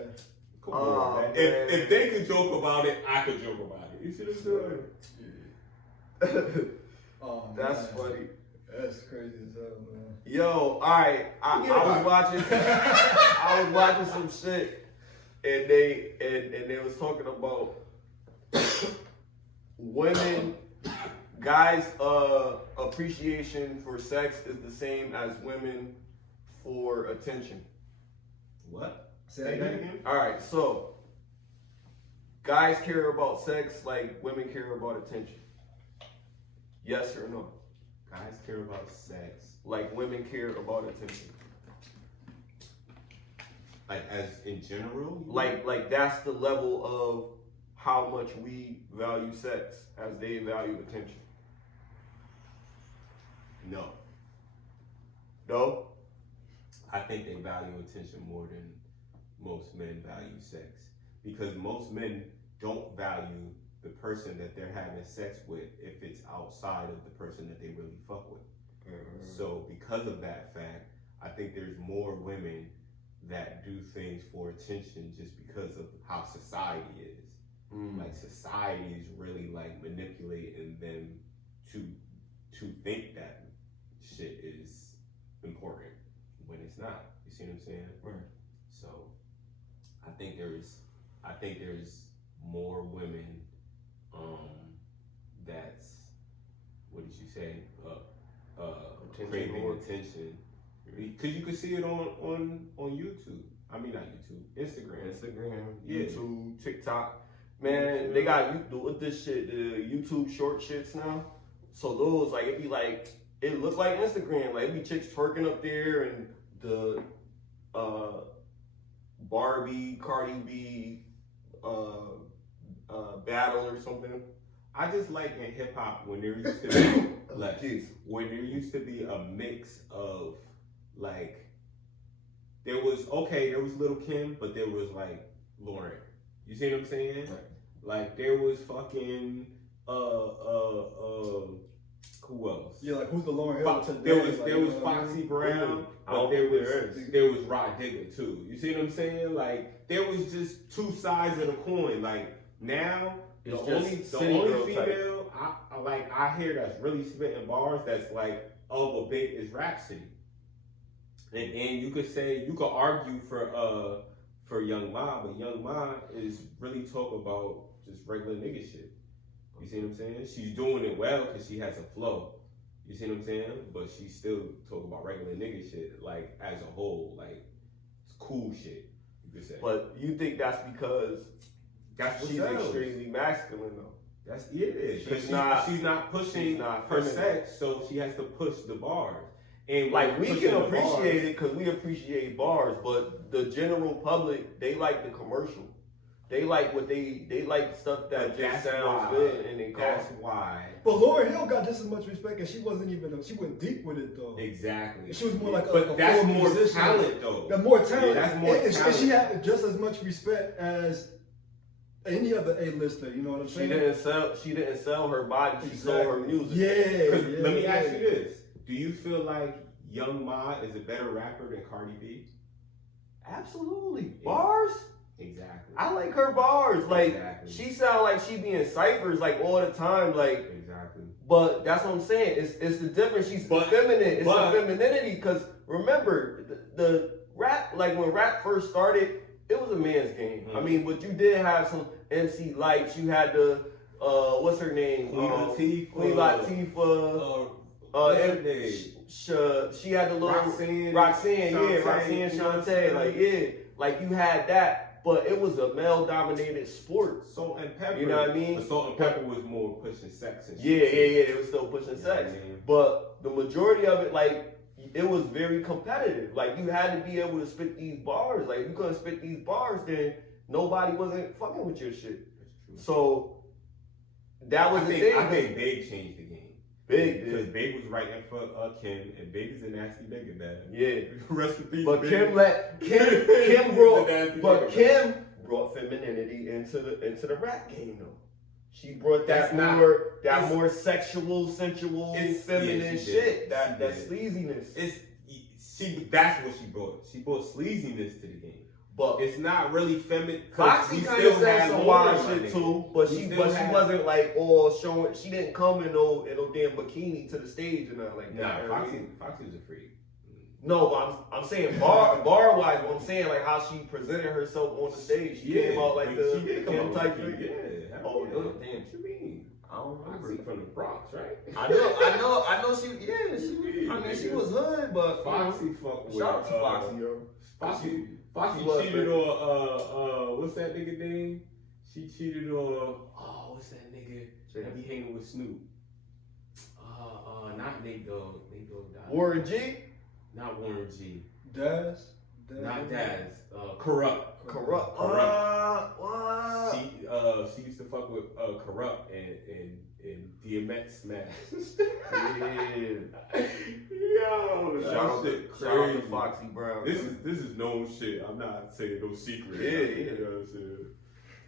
Come on, man. If they could joke about it, I could joke about it. You see this story? That's funny. That's crazy as hell, man. Yo, alright. I was watching some shit and they was talking about women, guys' appreciation for sex is the same as women for attention. What? Say that again? Alright, so guys care about sex like women care about attention. Yes or no? Guys care about sex like women care about attention. Like as in general? Like that's the level of how much we value sex as they value attention. No. No? I think they value attention more than most men value sex. Because most men don't value the person that they're having sex with if it's outside of the person that they really fuck with. So because of that fact, I think there's more women that do things for attention just because of how society is. Like society is really like manipulating them to think that shit is important when it's not. You see what I'm saying? Right. So I think there's more women that's, what did you say? Craving attention. Because you can see it on YouTube. I mean, not YouTube, Instagram, YouTube, TikTok. Man, they got with this shit, the YouTube short shits now. So those, like, it look like Instagram. Like, it be chicks twerking up there and the Barbie, Cardi B battle or something. I just like in hip hop when there used to be when there used to be a mix of like there was Lil' Kim, but there was like Lauren. You see what I'm saying? Right. Like there was fucking who else? Yeah, like who's the Lauren Hill today? There was Foxy Brown, but there was Rod Digger too. You see what I'm saying? Like there was just two sides of the coin. Like now the only female I hear that's really spitting bars that's like of a bit is Rhapsody. And you could argue for Young Ma, but Young Ma is really talking about just regular nigga shit. You see what I'm saying? She's doing it well because she has a flow. You see what I'm saying? But she still talking about regular nigga shit, like as a whole, like it's cool shit. You could say. But you think that's because she's extremely masculine though? That's it. She's not pushing her sex, so she has to push the bars. And like we can appreciate it because we appreciate bars, but the general public, they like the commercial. They like they like stuff that just sounds good and they call. That's why. But Lauryn Hill got just as much respect, and she went deep with it though. Exactly. She was more like but a that's full more musician. Talent though. That's more talent. Yeah, that's more talent. And she had just as much respect as any other A-lister. You know what I'm saying? She didn't sell her body. She sold her music. Yeah. Let me ask you this: do you feel like Young Ma is a better rapper than Cardi B? Absolutely. Bars? Exactly. I like her bars. Like exactly. She sound like she be in ciphers like all the time. Like exactly. But that's what I'm saying. It's the difference. She's feminine. It's the femininity. Because remember the rap, like when rap first started, it was a man's game. I mean, but you did have some MC Lights. You had the what's her name? Queen Latifah. She had the little Roxanne, Shantae, like you had that, but it was a male-dominated sport. Salt and Pepper, you know what I mean? But Salt and Pepper was more pushing sex and shit. They were still pushing sex, but the majority of it, like, it was very competitive. Like you had to be able to spit these bars. Like if you couldn't spit these bars, then nobody wasn't fucking with your shit. So that was the thing. I think Big changed the game. Big, because Big was right there for Kim, and Big is a nasty nigga, man. Yeah. Rest in peace. But Big. Kim brought femininity into the rap game though. She brought that more sexual, sensual, feminine shit. That sleaziness. That's what she brought. She brought sleaziness to the game. But it's not really feminine. Foxy kind of said some wild shit too, but she wasn't like all showing. She didn't come in no damn bikini to the stage or nothing like that. Nah, Foxy's a freak. No, I'm saying bar wise. What I'm saying like how she presented herself on the stage. She came out like the Kim type. Yeah. Oh damn. What you mean? I don't remember. Foxy from the Bronx, right? I know. She was hood, but Foxy fuck with. Shout out to Foxy, yo. Foxy cheated on what's that nigga name? She cheated on what's that nigga that be hanging with Snoop? Not Nate Dogg. Nate Dogg died. Warren G? Not Warren G. Daz? Not Daz. Corrupt. Corrupt. What? She used to fuck with Corrupt and DMX Smash. Yeah. Yo, shout out to Foxy Brown. This is known shit. I'm not saying no secret. Yeah. You know what I'm saying?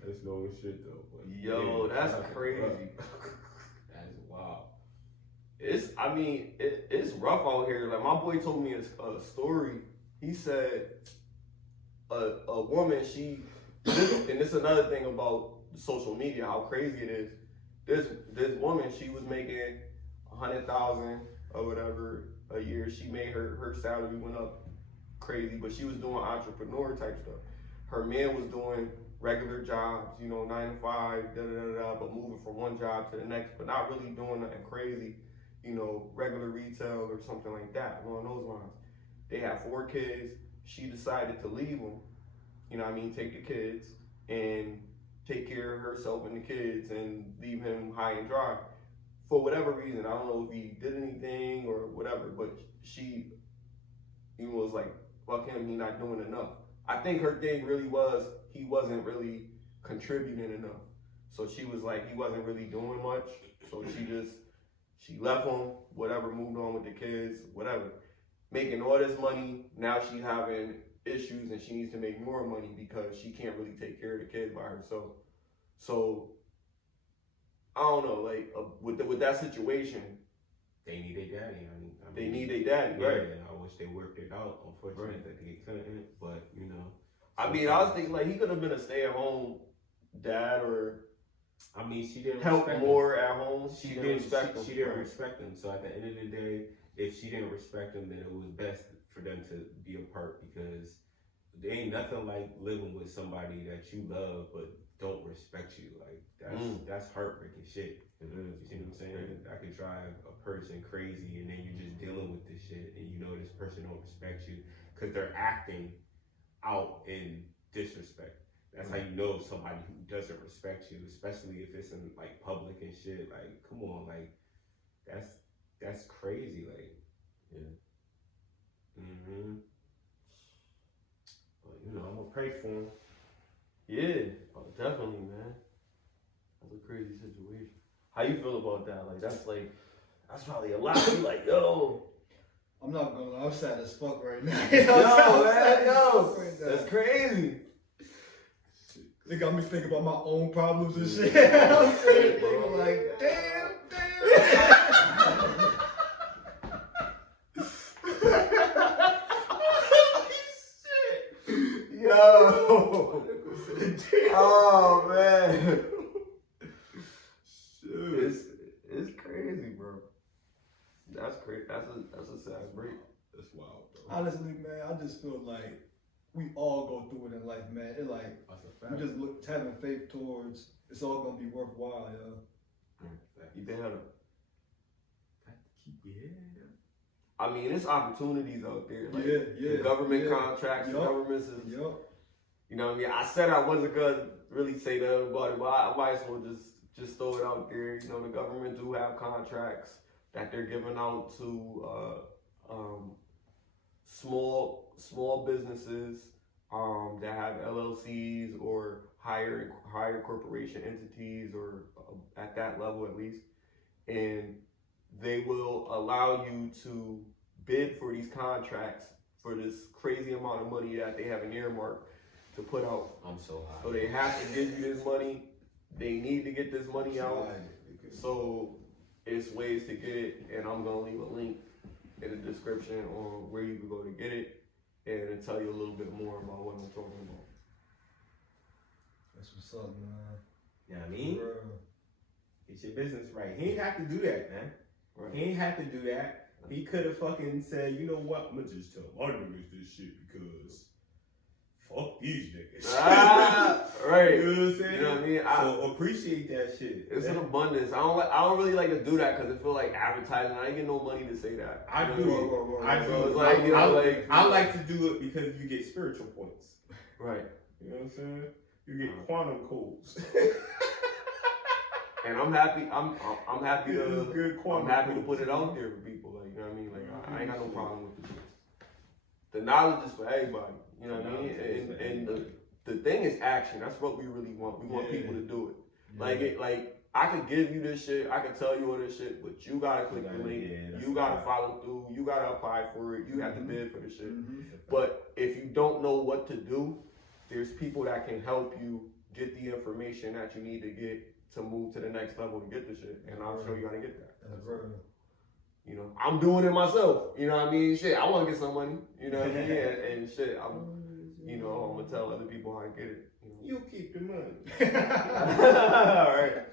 That's known shit though. But yo, that's crazy. That's wild. it's rough out here. Like my boy told me a story. He said a woman, and this is another thing about social media, how crazy it is. This woman, she was making $100,000 or whatever a year. She made her salary went up crazy, but she was doing entrepreneur type stuff. Her man was doing regular jobs, 9 to 5, but moving from one job to the next, but not really doing nothing crazy, regular retail or something like that, along those lines. They have 4 kids. She decided to leave them, take the kids and take care of herself and the kids and leave him high and dry. For whatever reason, I don't know if he did anything or whatever, but she was like, fuck him, he not doing enough. I think her thing really was he wasn't really contributing enough. So she was like, he wasn't really doing much. So she left him, whatever, moved on with the kids, whatever. Making all this money, now she's having issues and she needs to make more money because she can't really take care of the kids by herself. So I don't know, like with that situation, they need their daddy. They need their daddy, yeah, right? And I wish they worked it out. Unfortunately, that they couldn't. But I was thinking like he could have been a stay-at-home dad, or she didn't help respect more him. at home. She didn't respect him. She didn't respect him. So at the end of the day, if she didn't respect him, then it was best for them to be apart, because there ain't nothing like living with somebody that you love but don't respect you. Like that's heartbreaking shit. You see what I'm saying? I could drive a person crazy and then you're just dealing with this shit and this person don't respect you because they're acting out in disrespect. That's how you know somebody who doesn't respect you, especially if it's in like public and shit. Like, come on, like that's crazy. Like, yeah. But I'm gonna pray for him. Yeah, definitely, man. That's a crazy situation. How you feel about that? Like that's probably a lot. You like, yo. I'm not gonna lie, I'm sad as fuck right now. That's crazy. They got me thinking about my own problems and shit. I'm sitting thinking like, damn. Yo. Oh man. It's crazy, bro. That's crazy. That's a sad break. That's wild, bro. Honestly, man, I just feel like we all go through it in life, man. It like we just having faith towards it's all gonna be worthwhile, yo. Keep your head up. Keep your head up. I mean, there's opportunities out there. Like the government contracts, the government is. You know what I mean? I said I wasn't gonna really say that about it, but I might as well just throw it out there. The government do have contracts that they're giving out to small businesses that have LLCs or higher corporation entities, or at that level at least, and they will allow you to bid for these contracts for this crazy amount of money that they have an earmark to put out. I'm so high. So they have to give you this money. They need to get this money out. So it's ways to get it, and I'm gonna leave a link in the description on where you can go to get it, and tell you a little bit more about what I'm talking about. That's what's up, man. You know what I mean? Get your business right. He ain't have to do that, man. Right. He ain't have to do that. He could have fucking said, you know what, I'm gonna just tell my niggas this shit because fuck these niggas. Right. You know what I'm saying? You know what I mean? So appreciate that shit. It's an abundance. I don't really like to do that because it feel like advertising. I ain't get no money to say that. I do. I like to do it because you get spiritual points. Right. You know what I'm saying? You get quantum codes. And I'm happy. I'm happy to put it out there for people. Like, you know what I mean? Like I ain't got no problem with it. The knowledge is for everybody. You know what I mean? And the thing is action. That's what we really want. We want people to do it. Like I could give you this shit. I could tell you all this shit, but you gotta click the link. You gotta follow through. You gotta apply for it. You have to bid for the shit. But if you don't know what to do, there's people that can help you get the information that you need to get to move to the next level to get the shit. And I'll show you how to get that. That's real. you know, I'm doing it myself. You know what I mean? Shit, I want to get some money. You know what I mean? And shit, I'm gonna tell other people how to get it. You keep the money. All right.